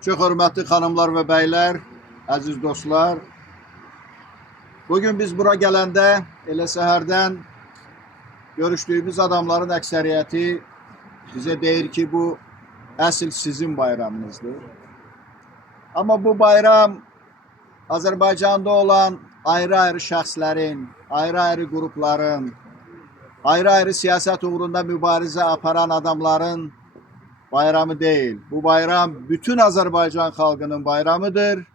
Çok hörmətli xanımlar və bəylər, əziz dostlar. Bugün biz bura gələndə elə səhərdən görüşdüyümüz adamların əksəriyyəti bizə deyir ki, bu əsl sizin bayramınızdır. Amma bu bayram Azərbaycanda olan ayrı-ayrı şəxslərin, ayrı-ayrı qrupların, ayrı-ayrı siyasət uğrunda mübarizə aparan adamların bayramı değil. Bu bayram bütün Azərbaycan xalqının bayramıdır.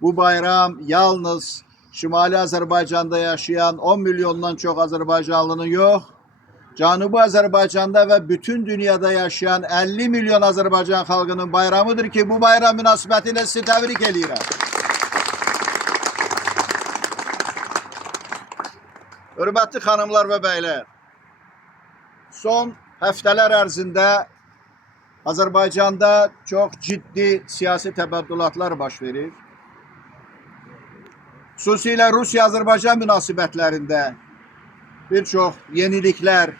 Bu bayram yalnız Şimali Azərbaycanda yaşayan 10 milyondan çox Azərbaycanlının yox, Cənubi Azərbaycanda və bütün dünyada yaşayan 50 milyon Azərbaycan xalqının bayramıdır ki, bu bayram münasibətilə sizi təbrik edirəm. Hörmətli xanımlar və bəylər, son həftələr ərzində Azərbaycanda çox ciddi siyasi təbəddülatlar baş verir. Xüsusilə Rusiya-Azərbaycan münasibətlərində bir çox yeniliklər,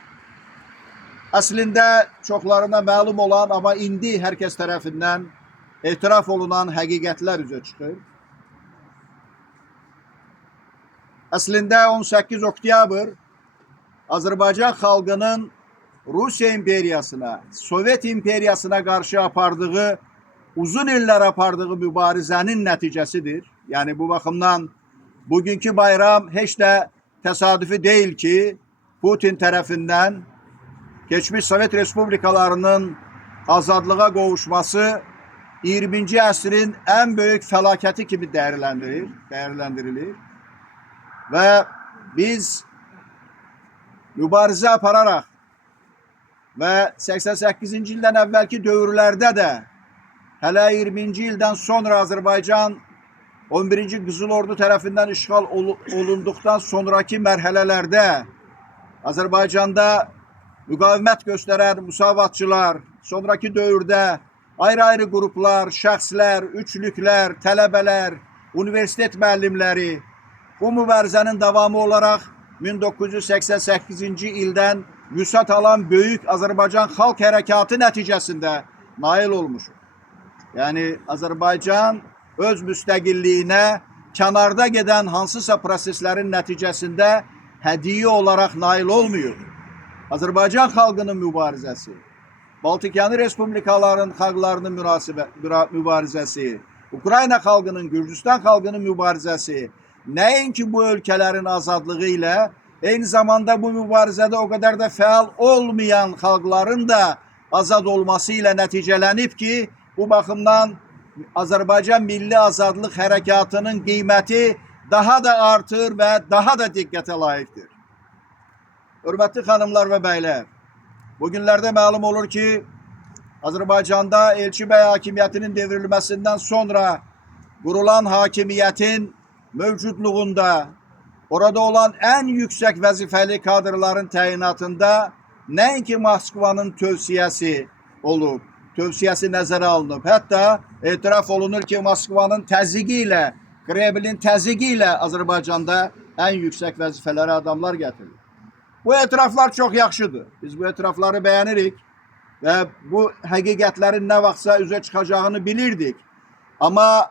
əslində çoxlarına məlum olan, amma indi hər kəs tərəfindən etiraf olunan həqiqətlər üzə çıxır. Əslində 18 oktyabr Azərbaycan xalqının Rusiya imperiyasına, Sovet imperiyasına qarşı apardığı, uzun illər apardığı mübarizənin nəticəsidir. Yəni bu baxımdan bugünkü bayram heç də təsadüfi deyil ki, Putin tərəfindən keçmiş Sovet Respublikalarının azadlığa qovuşması 20-ci əsrin ən böyük fəlakəti kimi dəyərləndirilir. Və biz mübarizə apararaq və 88-ci ildən əvvəlki dövrlərdə də hələ 20-ci ildən sonra Azərbaycan 11-ci Qızıl Ordu tərəfindən işğal olunduqdan sonraki mərhələlərdə Azərbaycanda müqavimət göstərən müsavatçılar, sonraki dövrdə ayrı-ayrı qruplar, şəxslər, üçlüklər, tələbələr, universitet müəllimləri bu mübarizənin davamı olaraq 1988-ci ildən vüsət alan böyük Azərbaycan xalq hərəkatı nəticəsində nail olmuşuq. Yəni Azərbaycan öz müstəqilliyinə kənarda gedən hansısa proseslərin nəticəsində hədiyyə olaraq nail olmuyor. Azərbaycan xalqının mübarizəsi, Baltikyanı Respublikaların xalqlarının mübarizəsi, Ukrayna xalqının, Gürcüstan xalqının mübarizəsi, nəinki bu ölkələrin azadlığı ilə, eyni zamanda bu mübarizədə o qədər də fəal olmayan xalqların da azad olması ilə nəticələnib ki, bu baxımdan Azərbaycan Milli Azadlıq Hərəkatının qiyməti daha da artır və daha da diqqətə layiqdir. Hörmətli xanımlar və bəylər, bugünlərdə məlum olur ki, Azərbaycanda Elçi bəy hakimiyyətinin devrilməsindən sonra qurulan hakimiyyətin mövcudluğunda, orada olan ən yüksək vəzifəli kadrların təyinatında nəinki Moskvanın tövsiyəsi olub, tövsiyəsi nəzərə alınıb. Hətta etiraf olunur ki, Moskvanın təzyiqi ilə, Kremlin təzyiqi ilə Azərbaycanda ən yüksək vəzifələrə adamlar gətirir. Bu etiraflar çox yaxşıdır. Biz bu etirafları bəyənirik və bu həqiqətlərin nə vaxtsa üzə çıxacağını bilirdik. Amma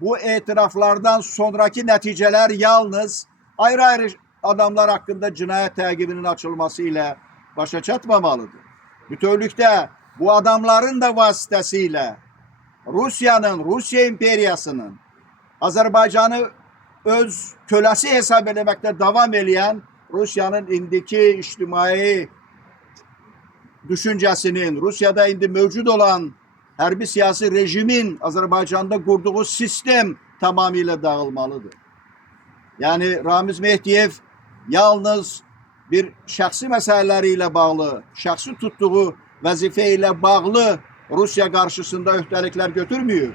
bu etiraflardan sonraki nəticələr yalnız ayrı-ayrı adamlar haqqında cinayət təqibinin açılması ilə başa çatmamalıdır. Bütövlükdə bu adamların da vasitəsilə Rusiyanın, Rusiya imperiyasının Azərbaycanı öz köləsi hesab eləməkdə davam eləyən Rusiyanın indiki ictimai düşüncəsinin, Rusiyada indi mövcud olan hərbi siyasi rejimin Azərbaycanda qurduğu sistem tamamilə dağılmalıdır. Yəni Ramiz Mehdiyev yalnız bir şəxsi məsələləri ilə bağlı, şəxsi tutduğu vəzifə ilə bağlı Rusiya qarşısında öhdəliklər götürmüyor.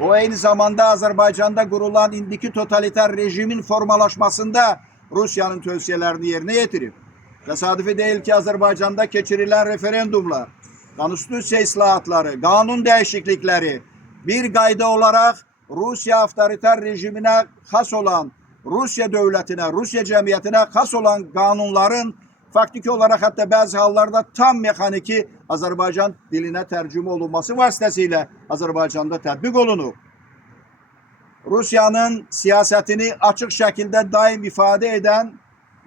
O eyni zamanda Azərbaycanda qurulan indiki totalitar rejimin formalaşmasında Rusiyanın tövsiyələrini yerinə yetirib. Təsadüfi deyil ki, Azərbaycanda keçirilən referendumlar, konstitusiya islahatları, qanun dəyişiklikləri bir qayda olaraq Rusiya avtoritar rejiminə xas olan, Rusiya dövlətinə, Rusiya cəmiyyətinə xas olan qanunların faktiki olarak hatta bazı hallarda tam mekaniki Azerbaycan diline tercüme olunması vasıtasıyla Azerbaycan'da tatbik olunur. Rusya'nın siyasetini açık şekilde daim ifade eden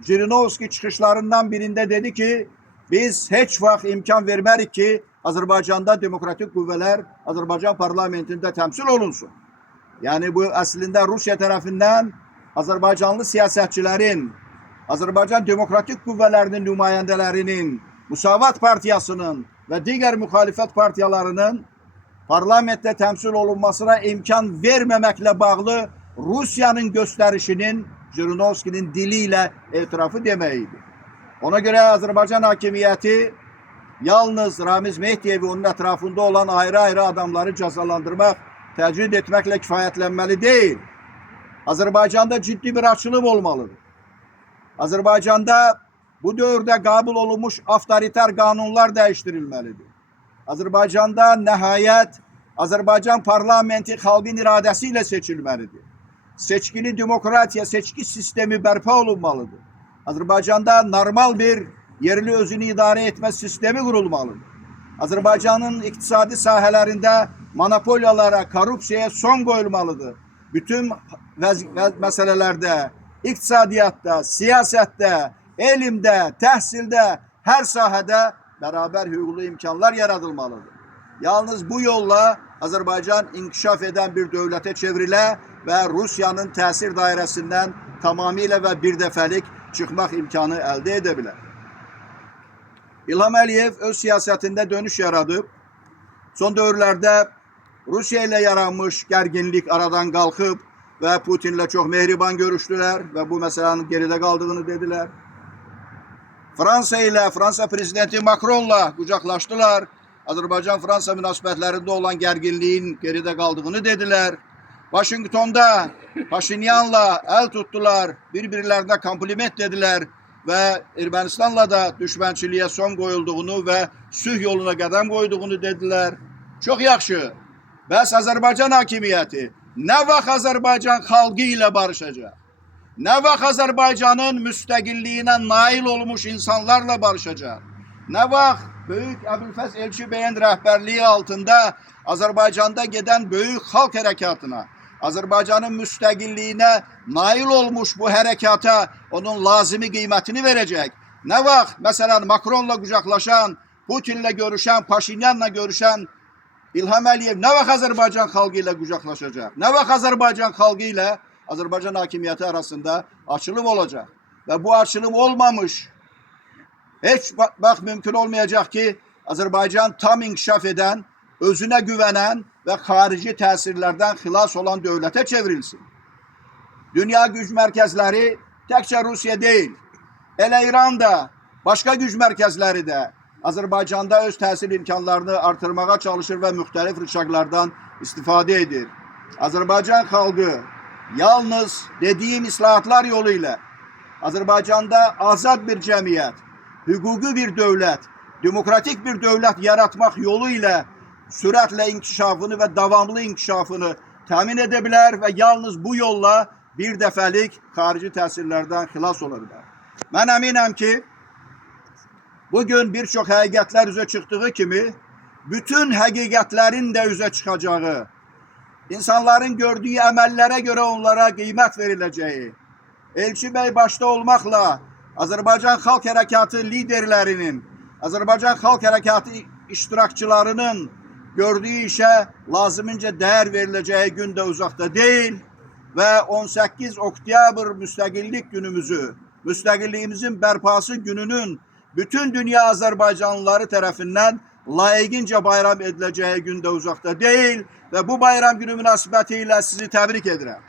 Jirinovski çıkışlarından birinde dedi ki biz hiç vakit imkan vermerik ki Azerbaycan'da demokratik kuvvetler Azerbaycan parlamentinde temsil olunsun. Yani bu aslında Rusya tarafından Azerbaycanlı siyasetçilerin, Azerbaycan demokratik kuvvetlerinin nümayendelerinin, Musavat Partiyasının ve diğer muhalefet partiyalarının parlamentte temsil olunmasına imkan vermemekle bağlı Rusya'nın gösterişinin Jirinovski'nin diliyle itirafı demeydi. Ona göre Azerbaycan hakimiyeti yalnız Ramiz Mehdiyev ve onun etrafında olan ayrı ayrı adamları cezalandırmak, tecrid etmekle kifayetlenmeli değil. Azerbaycan'da ciddi bir açılım olmalıdır. Azerbaycan'da bu dövrde kabul olunmuş otoriter kanunlar değiştirilmelidir. Azerbaycan'da nihayet Azerbaycan parlamenti halkın iradesiyle seçilmelidir. Seçkili demokratiya, seçki sistemi berpa olunmalıdır. Azerbaycan'da normal bir yerli özünü idare etme sistemi kurulmalıdır. Azerbaycan'ın iktisadi sahalarında monopolyalara, korrupsiyaya son koyulmalıdır. Bütün meselelerde, iktisadiyatta, siyasette, elimde, tehsilde, her sahada beraber hukuklu imkanlar yaratılmalıdır. Yalnız bu yolla Azerbaycan inkişaf eden bir devlete çevrile ve Rusya'nın tesir dairesinden tamamıyla ve bir defelik çıkmak imkanı elde edebilir. İlham Əliyev öz siyasetinde dönüş yaradıp son dövrlerde Rusya ile yaranmış gerginlik aradan kalkıp ve Putin'le çok mehriban görüştüler ve bu meselenin geride kaldığını dediler. Fransa prezidenti Macron'la kucaklaştılar. Azerbaycan-Fransa münasebetlerinde olan gerginliğin geride kaldığını dediler. Washington'da Paşinyan'la el tuttular, birbirlerine kompliment dediler ve Ermenistan'la da düşmançılığa son koyulduğunu ve sülh yoluna kadem koyduğunu dediler. Çok yaxşı. Bəs Azerbaycan hakimiyeti ne vaxt Azerbaycan halkı ile barışacak? Ne vaxt Azerbaycan'ın müstakilliğine nail olmuş insanlarla barışacak? Ne vaxt Büyük Əbülfəz Elçi Bey'in rəhbərliyi altında Azerbaycan'da giden büyük halk harekatına, Azerbaycan'ın müstakilliğine nail olmuş bu harekata onun lazımi kıymetini verecek. Ne vaxt mesela Macron'la kucaklaşan, Putin'le görüşen, Paşinyan'la görüşen İlham Əliyev ne vaxt Azerbaycan halkı ile kucaklaşacak? Ne vaxt Azerbaycan halkı ile Azerbaycan hakimiyeti arasında açılım olacak? Ve bu açılım olmamış. Hiç bak mümkün olmayacak ki Azerbaycan tam inkişaf eden, özüne güvenen ve harici tesirlerden xilas olan devlete çevrilsin. Dünya güç merkezleri tekçe Rusya değil, ele İran da, başka güç merkezleri de Azerbaycan'da öz tesir imkanlarını artırmaya çalışır ve muhtelif rıçaklardan istifade edir. Azerbaycan halkı yalnız dediğim islahatlar yoluyla Azerbaycan'da azad bir cemiyet, hukuki bir devlet, demokratik bir devlet yaratmak yoluyla süratle inkişafını ve devamlı inkişafını temin edebilir ve yalnız bu yolla bir defelik harici tesirlerden xilas olurlar. Ben eminim ki bugün birçok həqiqətlər üzə çıxdığı kimi bütün həqiqətlərin də üzə çıxacağı, insanların gördüğü əməllərə görə onlara qiymət veriləcəyi, Elçi Bey başta olmakla Azerbaycan Halk Harekatı liderlerinin, Azerbaycan Halk Harekatı iştirakçılarının gördüğü işe lazımınca değer verileceği gün de uzakta değil ve 18 Oktyabr müstakillik günümüzü, müstakilliğimizin berpası gününün bütün dünya Azerbaycanlıları tarafından layıkınca bayram edileceği gün de uzakta değil ve bu bayram günü münasebetiyle sizi tebrik ederim.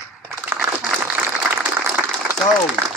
Sağ olun.